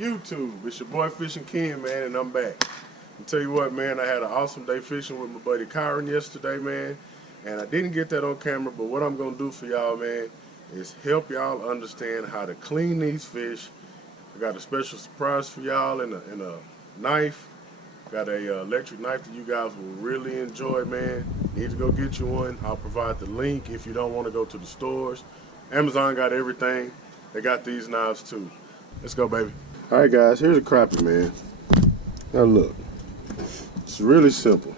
YouTube. It's your boy Fishing Ken, man, and I'm back. I'll tell you what, man, I had an awesome day fishing with my buddy Kyron yesterday, man, and I didn't get that on camera, but what I'm going to do for y'all, man, is help y'all understand how to clean these fish. I got a special surprise for y'all in a knife. Got a electric knife that you guys will really enjoy, man. Need to go get you one. I'll provide the link if you don't want to go to the stores. Amazon got everything. They got these knives too. Let's go, baby. All right, guys, here's a crappie, man. Now look, it's really simple.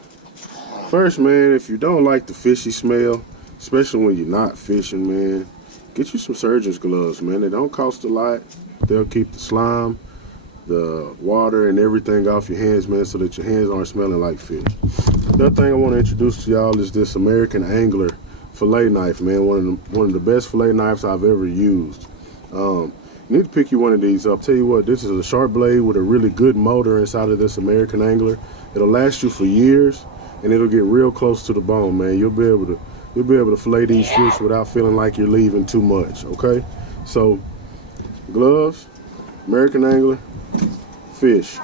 First, man, if you don't like the fishy smell, especially when you're not fishing, man, get you some surgeon's gloves, man. They don't cost a lot. They'll keep the slime, the water, and everything off your hands, man, so that your hands aren't smelling like fish. The other thing I want to introduce to y'all is this American Angler fillet knife, man. One of the best fillet knives I've ever used. You need to pick you one of these up. Tell you what, this is a sharp blade with a really good motor inside of this American Angler. It'll last you for years, and it'll get real close to the bone, man. You'll be able to fillet these fish without feeling like you're leaving too much. Okay, so gloves, American Angler, fish,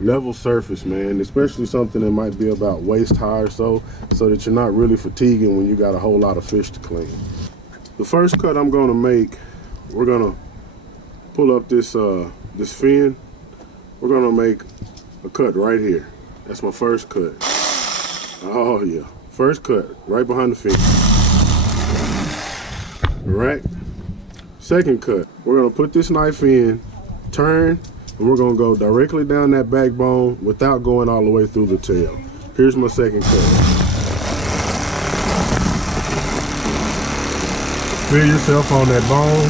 level surface, man, especially something that might be about waist high or so that you're not really fatiguing when you got a whole lot of fish to clean. The first cut I'm going to make, we're going to pull up this this fin. We're going to make a cut right here. That's my first cut. Oh yeah, first cut right behind the fin. All right, second cut, we're going to put this knife in, turn, and we're going to go directly down that backbone without going all the way through the tail. Here's my second cut. Feel yourself on that bone.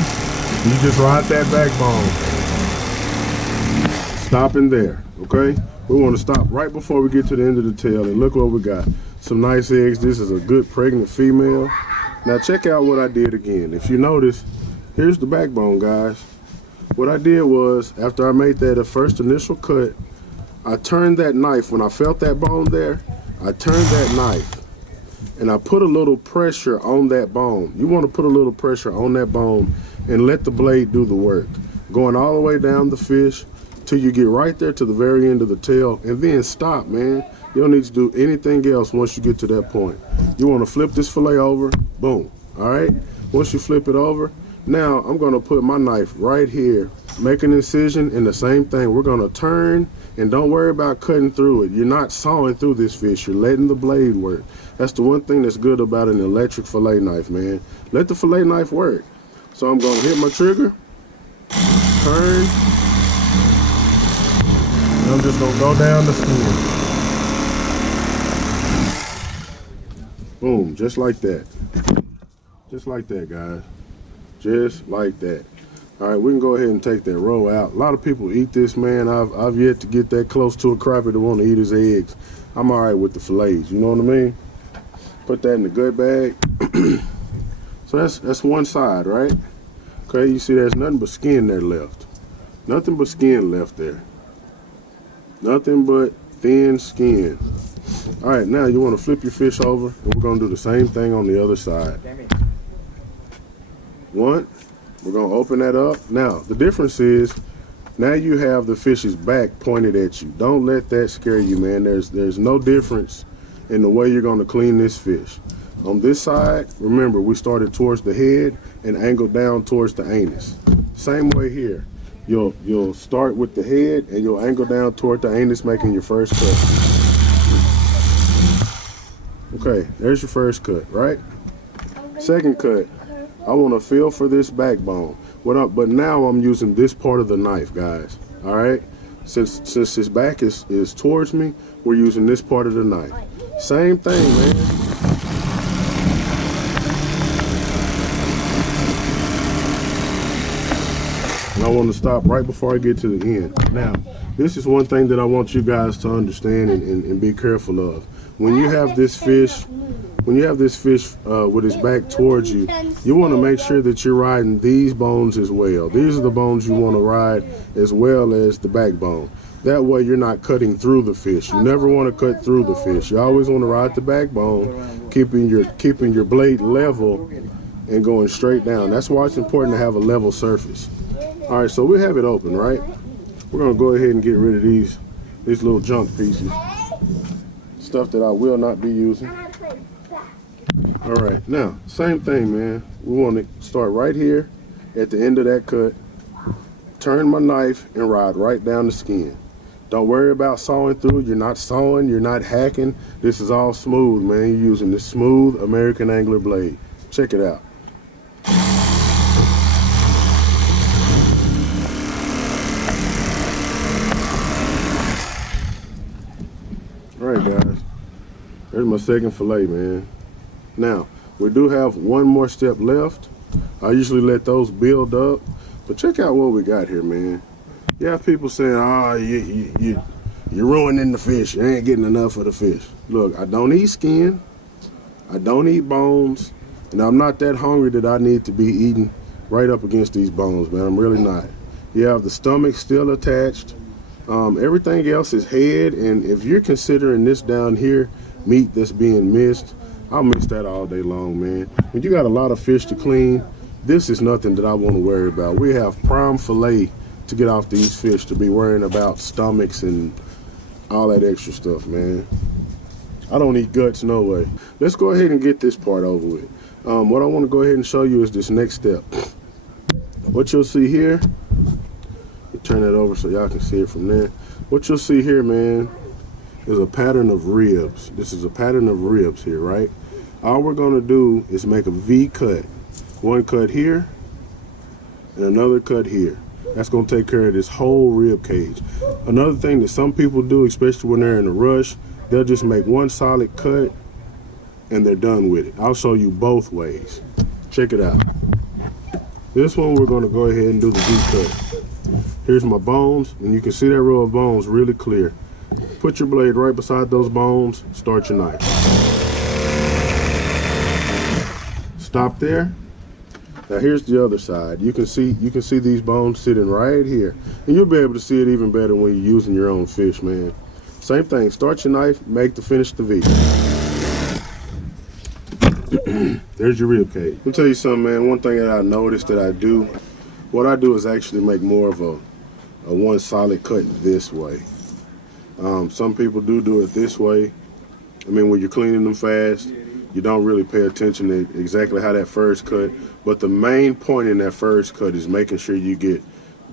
You just ride that backbone. Stopping there, okay? We want to stop right before we get to the end of the tail, and look what we got. Some nice eggs. This is a good pregnant female. Now check out what I did again. If you notice, here's the backbone, guys. What I did was, after I made that first initial cut, I turned that knife. When I felt that bone there, I turned that knife and I put a little pressure on that bone. You want to put a little pressure on that bone and let the blade do the work, going all the way down the fish till you get right there to the very end of the tail, and then stop, man. You don't need to do anything else once you get to that point. You want to flip this fillet over, boom. All right, once you flip it over, now I'm going to put my knife right here, make an incision, and the same thing. We're going to turn, and don't worry about cutting through it. You're not sawing through this fish. You're letting the blade work. That's the one thing that's good about an electric fillet knife, man. Let the fillet knife work. So I'm going to hit my trigger, turn, and I'm just going to go down the skin. Boom, just like that. Just like that, guys. Just like that. All right, we can go ahead and take that roe out. A lot of people eat this, man. I've yet to get that close to a crappie to want to eat his eggs. I'm all right with the fillets, you know what I mean? Put that in the gut bag. So that's one side, right? Okay, you see there's nothing but skin there left. Nothing but skin left there. Nothing but thin skin. All right, now you want to flip your fish over, and we're going to do the same thing on the other side. One, we're going to open that up. Now, the difference is, now you have the fish's back pointed at you. Don't let that scare you, man. There's no difference in the way you're going to clean this fish. On this side, remember, we started towards the head and angled down towards the anus. Same way here. You'll start with the head and you'll angle down toward the anus, making your first cut. Okay, there's your first cut, right? Second cut, I want to feel for this backbone. But now I'm using this part of the knife, guys. All right? Since his back is towards me, we're using this part of the knife. Same thing, man. And I want to stop right before I get to the end. Now, this is one thing that I want you guys to understand and be careful of. When you have this fish, with his back towards you, you want to make sure that you're riding these bones as well. These are the bones you want to ride as well as the backbone. That way you're not cutting through the fish. You never want to cut through the fish. You always want to ride the backbone, keeping your blade level and going straight down. That's why it's important to have a level surface. All right, so we have it open, right? We're gonna go ahead and get rid of these little junk pieces, stuff that I will not be using. All right, now same thing, man. We want to start right here at the end of that cut. Turn my knife and ride right down the skin. Don't worry about sawing through. You're not sawing, you're not hacking. This is all smooth, man. You're using this smooth American Angler blade. Check it out. All right, guys. There's my second fillet, man. Now, we do have one more step left. I usually let those build up, but check out what we got here, man. You have people saying, "Ah, you're ruining the fish. You ain't getting enough of the fish." Look, I don't eat skin. I don't eat bones, and I'm not that hungry that I need to be eating right up against these bones, man. I'm really not. You have the stomach still attached. Everything else is head, and if you're considering this down here meat that's being missed, I'll miss that all day long, man. When you got a lot of fish to clean, this is nothing that I want to worry about. We have prime fillet to get off these fish to be worrying about stomachs and all that extra stuff, man. I don't eat guts, no way. Let's go ahead and get this part over with. What I want to go ahead and show you is this next step. What you'll see here, turn that over so y'all can see it from there. What you'll see here, man, is a pattern of ribs. This is a pattern of ribs here, right? All we're gonna do is make a V cut. One cut here and another cut here. That's gonna take care of this whole rib cage. Another thing that some people do, especially when they're in a rush, they'll just make one solid cut and they're done with it. I'll show you both ways. Check it out. This one we're gonna go ahead and do the V cut. Here's my bones, and you can see that row of bones really clear. Put your blade right beside those bones, start your knife. Stop there. Now here's the other side. You can see these bones sitting right here. And you'll be able to see it even better when you're using your own fish, man. Same thing, start your knife, finish the V. There's your rib cage. Let me tell you something, man. One thing that I noticed that I do, what I do is actually make more of a one solid cut this way. Some people do it this way. I mean, when you're cleaning them fast, you don't really pay attention to exactly how that first cut. But the main point in that first cut is making sure you get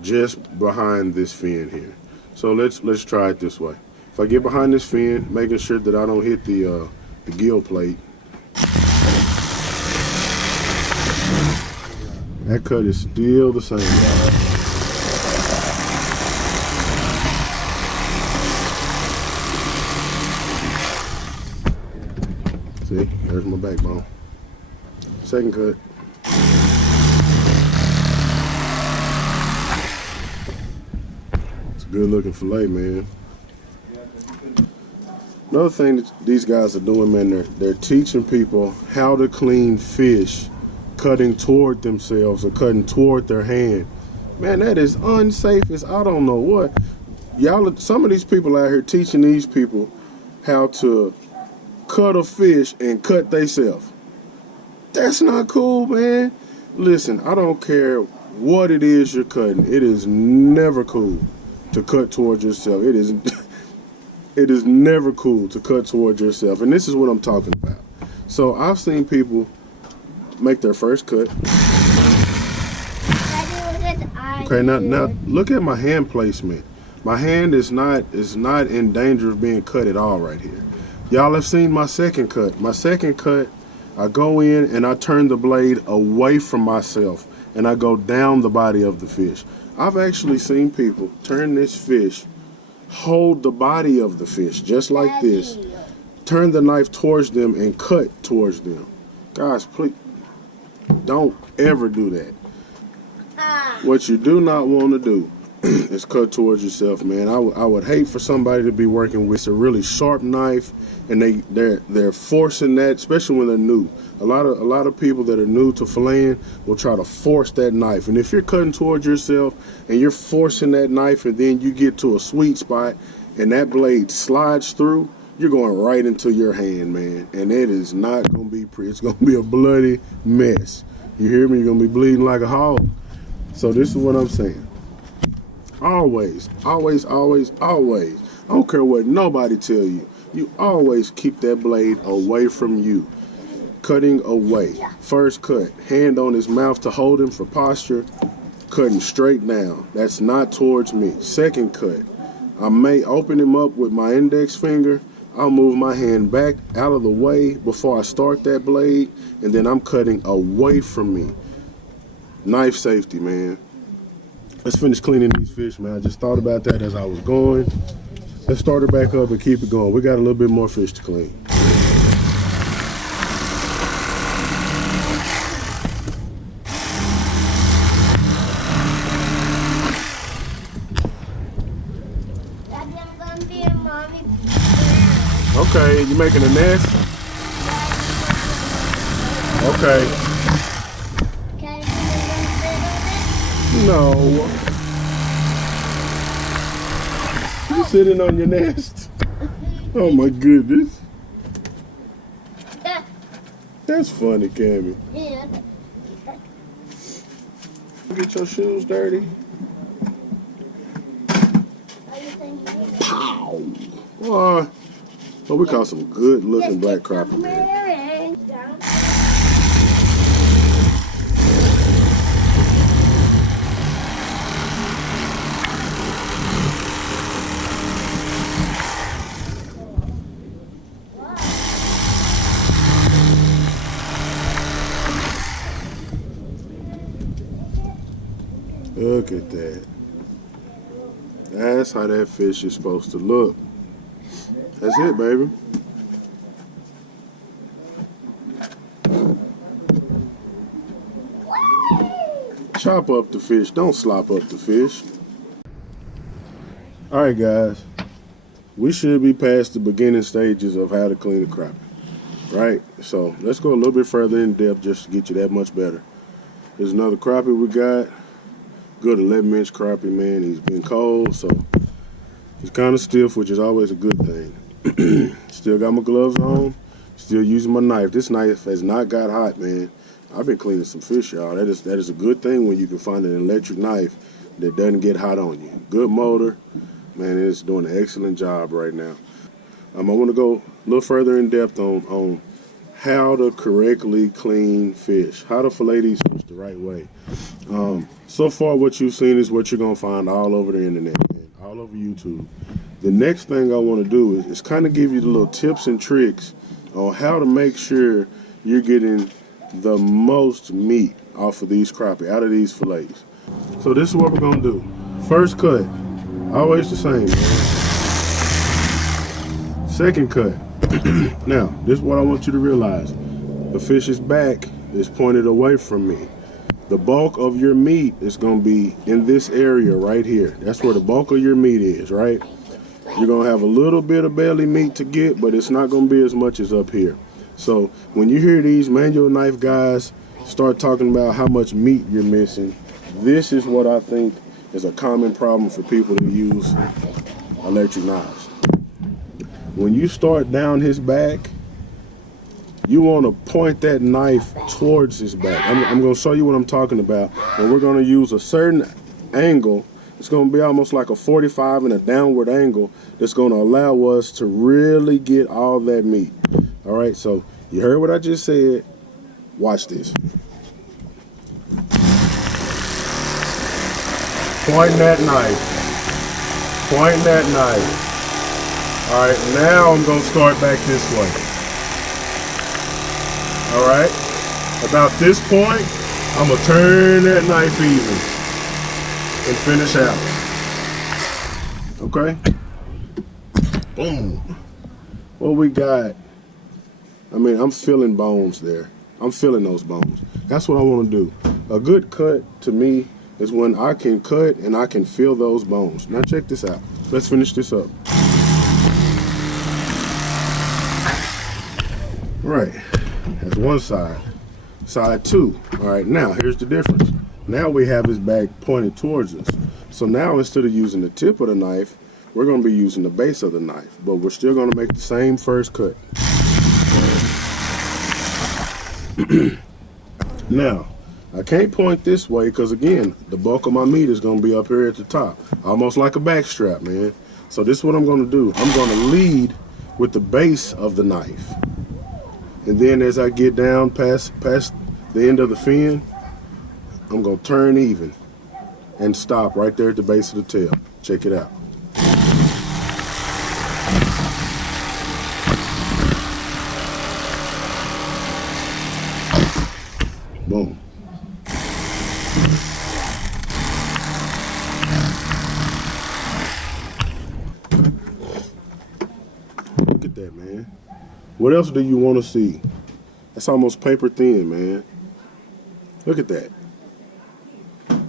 just behind this fin here. So let's try it this way. If I get behind this fin, making sure that I don't hit the gill plate. That cut is still the same. See, there's my backbone. Second cut. It's a good looking fillet, man. Another thing that these guys are doing, man, they're teaching people how to clean fish cutting toward themselves or cutting toward their hand. Man, that is unsafe as I don't know what. Y'all, some of these people out here teaching these people how to cut a fish and cut theyself. That's not cool, man. Listen, I don't care what it is you're cutting. It is never cool to cut towards yourself. It is never cool to cut towards yourself. And this is what I'm talking about. So I've seen people make their first cut. Okay, now look at my hand placement. My hand is not in danger of being cut at all right here. Y'all have seen my second cut. My second cut, I go in and I turn the blade away from myself and I go down the body of the fish. I've actually seen people turn this fish, hold the body of the fish just like this, turn the knife towards them and cut towards them. Guys, please don't ever do that. What you do not want to do is cut towards yourself, man. I would hate for somebody to be working with a really sharp knife and they're forcing that, especially when they're new. A lot of people that are new to filleting will try to force that knife. And if you're cutting towards yourself and you're forcing that knife and then you get to a sweet spot and that blade slides through, you're going right into your hand, man. And it is not going to be pretty. It's going to be a bloody mess. You hear me? You're going to be bleeding like a hog. So this is what I'm saying. always, always, always, always, I don't care what nobody tell you, you always keep that blade away from you. Cutting away. First cut, hand on his mouth to hold him for posture, cutting straight down. That's not towards me. Second cut, I may open him up with my index finger. I'll move my hand back out of the way before I start that blade, and then I'm cutting away from me. Knife safety, man. Let's finish cleaning these fish, man. I just thought about that as I was going. Let's start her back up and keep it going. We got a little bit more fish to clean. Okay, you making a nest? Okay. No. You sitting on your nest? Oh my goodness. That's funny, Cammy. Yeah. Get your shoes dirty. Pow. Boy. Oh, we caught some good looking black crappie, man. Look at that. That's how that fish is supposed to look. That's it, baby. Chop up the fish. Don't slop up the fish. All right, guys. We should be past the beginning stages of how to clean a crappie, right? So let's go a little bit further in depth just to get you that much better. There's another crappie we got. Good 11-inch crappie, man. He's been cold, so he's kind of stiff, which is always a good thing. Still got my gloves on. Still using my knife. This knife has not got hot, man. I've been cleaning some fish, y'all. That is a good thing when you can find an electric knife that doesn't get hot on you. Good motor, man. It's doing an excellent job right now. I want to go a little further in depth on how to correctly clean fish, how to fillet these fish the right way. So far, what you've seen is what you're gonna find all over the internet, man, all over YouTube. The next thing I want to do is kind of give you the little tips and tricks on how to make sure you're getting the most meat off of these crappie, out of these fillets. So this is what we're gonna do. First cut, always the same, man. Second cut. Now, this is what I want you to realize. The fish's back is pointed away from me. The bulk of your meat is gonna be in this area right here. That's where the bulk of your meat is, right? You're gonna have a little bit of belly meat to get, but it's not gonna be as much as up here. So when you hear these manual knife guys start talking about how much meat you're missing, this is what I think is a common problem for people who use electric knives. When you start down his back, you want to point that knife towards his back. I'm going to show you what I'm talking about, and we're going to use a certain angle. It's going to be almost like a 45 and a downward angle that's going to allow us to really get all that meat. All right, so you heard what I just said. Watch this. Point that knife. Point that knife. All right, now I'm going to start back this way. All right, about this point, I'm going to turn that knife even and finish out. Okay? Boom. What we got, I mean, I'm feeling bones there. I'm feeling those bones. That's what I want to do. A good cut to me is when I can cut and I can feel those bones. Now check this out. Let's finish this up. Right, that's one side. Side two. All right, now here's the difference. Now we have his back pointed towards us. So now instead of using the tip of the knife, we're going to be using the base of the knife, but we're still going to make the same first cut. Now, I can't point this way because, again, the bulk of my meat is going to be up here at the top. Almost like a back strap, man. So this is what I'm going to do. I'm going to lead with the base of the knife. And then as I get down past the end of the fin, I'm going to turn even and stop right there at the base of the tail. Check it out. Boom. Look at that, man. What else do you want to see? That's almost paper thin, man. Look at that.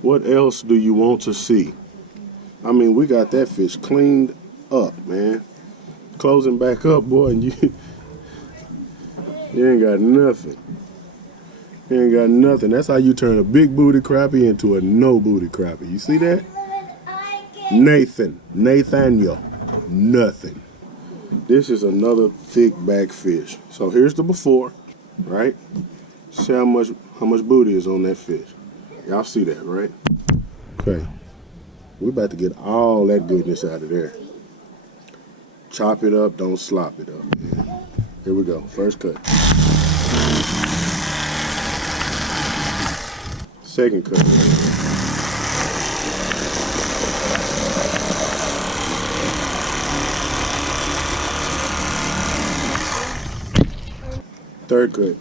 What else do you want to see? I mean, we got that fish cleaned up, man. Closing back up, boy, and you ain't got nothing. You ain't got nothing. That's how you turn a big booty crappie into a no booty crappie. You see that? Nathaniel, nothing. This is another thick back fish. So here's the before, right? See how much booty is on that fish. Y'all see that, right? Okay. We're about to get all that goodness out of there. Chop it up, don't slop it up. Yeah. Here we go. First cut. Second cut. Third cut.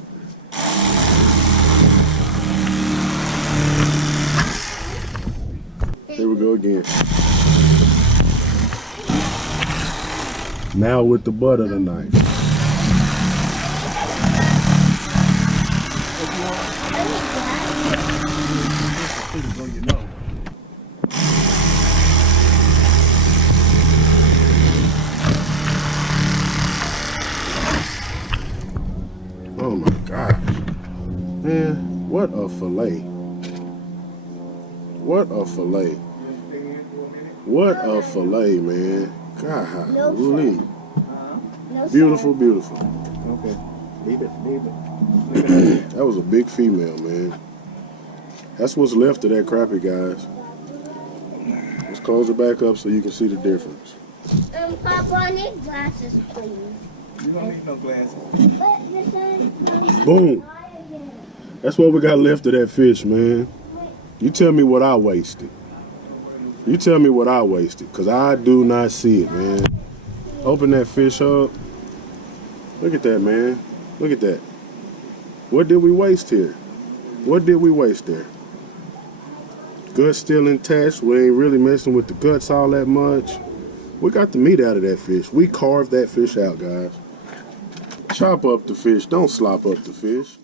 Here we go again. Now with the butt of the knife. Oh my gosh. Man, what a fillet. What a fillet. What a fillet, man. Golly. Beautiful, beautiful. Okay. Leave it. That was a big female, man. That's what's left of that crappie, guys. Let's close it back up so you can see the difference. Papa, I need glasses, please. You don't need no glasses. Boom. That's what we got left of that fish, man. You tell me what I wasted. You tell me what I wasted, because I do not see it, man. Open that fish up. Look at that, man. Look at that. What did we waste here? What did we waste there? Guts still intact. We ain't really messing with the guts all that much. We got the meat out of that fish. We carved that fish out, guys. Chop up the fish. Don't slop up the fish.